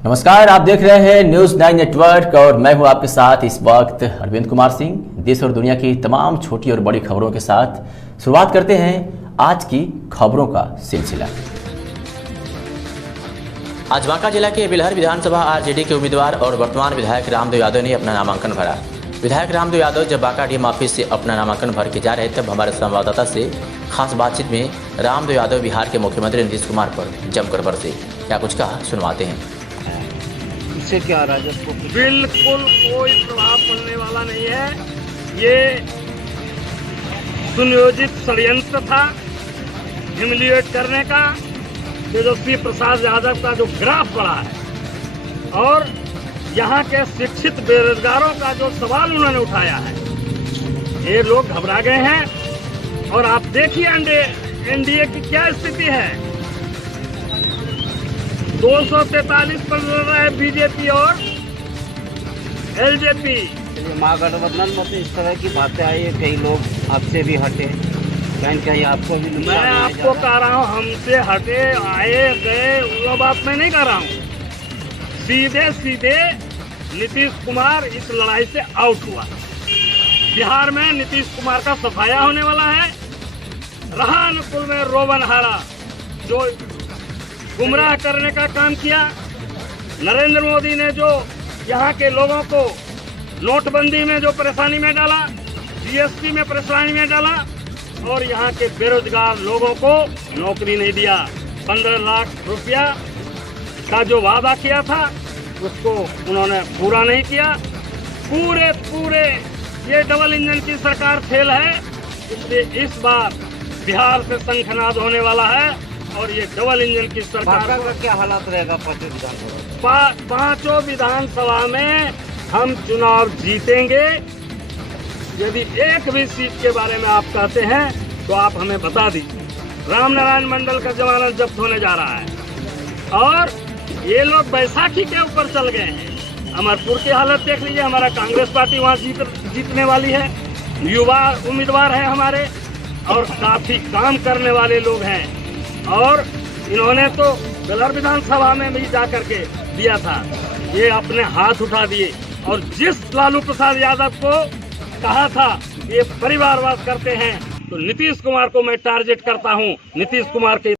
नमस्कार, आप देख रहे हैं न्यूज़ 9 नेटवर्क और मैं हूं आपके साथ इस वक्त अरविंद कुमार सिंह। देश और दुनिया की तमाम छोटी और बड़ी खबरों के साथ शुरुआत करते हैं आज की खबरों का सिलसिला। आज बांका जिला के बिलहर विधानसभा आरजेडी के उम्मीदवार और वर्तमान विधायक रामदेव यादव ने अपना नामांकन भरा। विधायक रामदेव यादव जब बांका डीएम ऑफिस से अपना नामांकन भर के जा रहे तब हमारे संवाददाता से खास बातचीत में रामदेव यादव बिहार के मुख्यमंत्री नीतीश कुमार पर जमकर बरसे। क्या कुछ कहा, सुनवाते हैं। इससे क्या राजस्व बिल्कुल कोई प्रभाव पड़ने वाला नहीं है। ये सुनियोजित षड्यंत्र था ह्यूमिलिएट करने का। तेजस्वी प्रसाद यादव का जो ग्राफ बढ़ा है और यहाँ के शिक्षित बेरोजगारों का जो सवाल उन्होंने उठाया है, ये लोग घबरा गए हैं। और आप देखिए एनडीए की क्या स्थिति है। 243 पर लड़ रहा है बीजेपी और एलजेपी। महागठबंधन में तो इस तरह की बातें आई है, कई लोग आपसे भी हटे। कहीं आपको भी मैं आपको कह रहा हूँ, हमसे हटे आए गए वो बात मैं नहीं कर रहा हूँ। सीधे सीधे नीतीश कुमार इस लड़ाई से आउट हुआ। बिहार में नीतीश कुमार का सफाया होने वाला है। रहा अनुकूल में रोवन हारा जो गुमराह करने का काम किया। नरेंद्र मोदी ने जो यहाँ के लोगों को नोटबंदी में जो परेशानी में डाला, जीएसटी में परेशानी में डाला और यहाँ के बेरोजगार लोगों को नौकरी नहीं दिया। 15 लाख रुपया का जो वादा किया था उसको उन्होंने पूरा नहीं किया। पूरे ये डबल इंजन की सरकार फेल है, इसलिए इस बार बिहार से शंखनाद होने वाला है। और ये डबल इंजन की सरकार का क्या हालात रहेगा? पांचों विधानसभा में हम चुनाव जीतेंगे। यदि एक भी सीट के बारे में आप कहते हैं तो आप हमें बता दीजिए। रामनारायण मंडल का जमानत जब्त होने जा रहा है और ये लोग बैसाखी के ऊपर चल गए हैं। अमरपुर की हालत देख लीजिए। हमारा कांग्रेस पार्टी वहाँ जीतने वाली है। युवा उम्मीदवार है हमारे और काफी काम करने वाले लोग हैं। और इन्होंने तो बिलहर विधानसभा में भी जा करके दिया था। ये अपने हाथ उठा दिए और जिस लालू प्रसाद यादव को कहा था ये परिवारवाद करते हैं, तो नीतीश कुमार को मैं टारगेट करता हूं। नीतीश कुमार के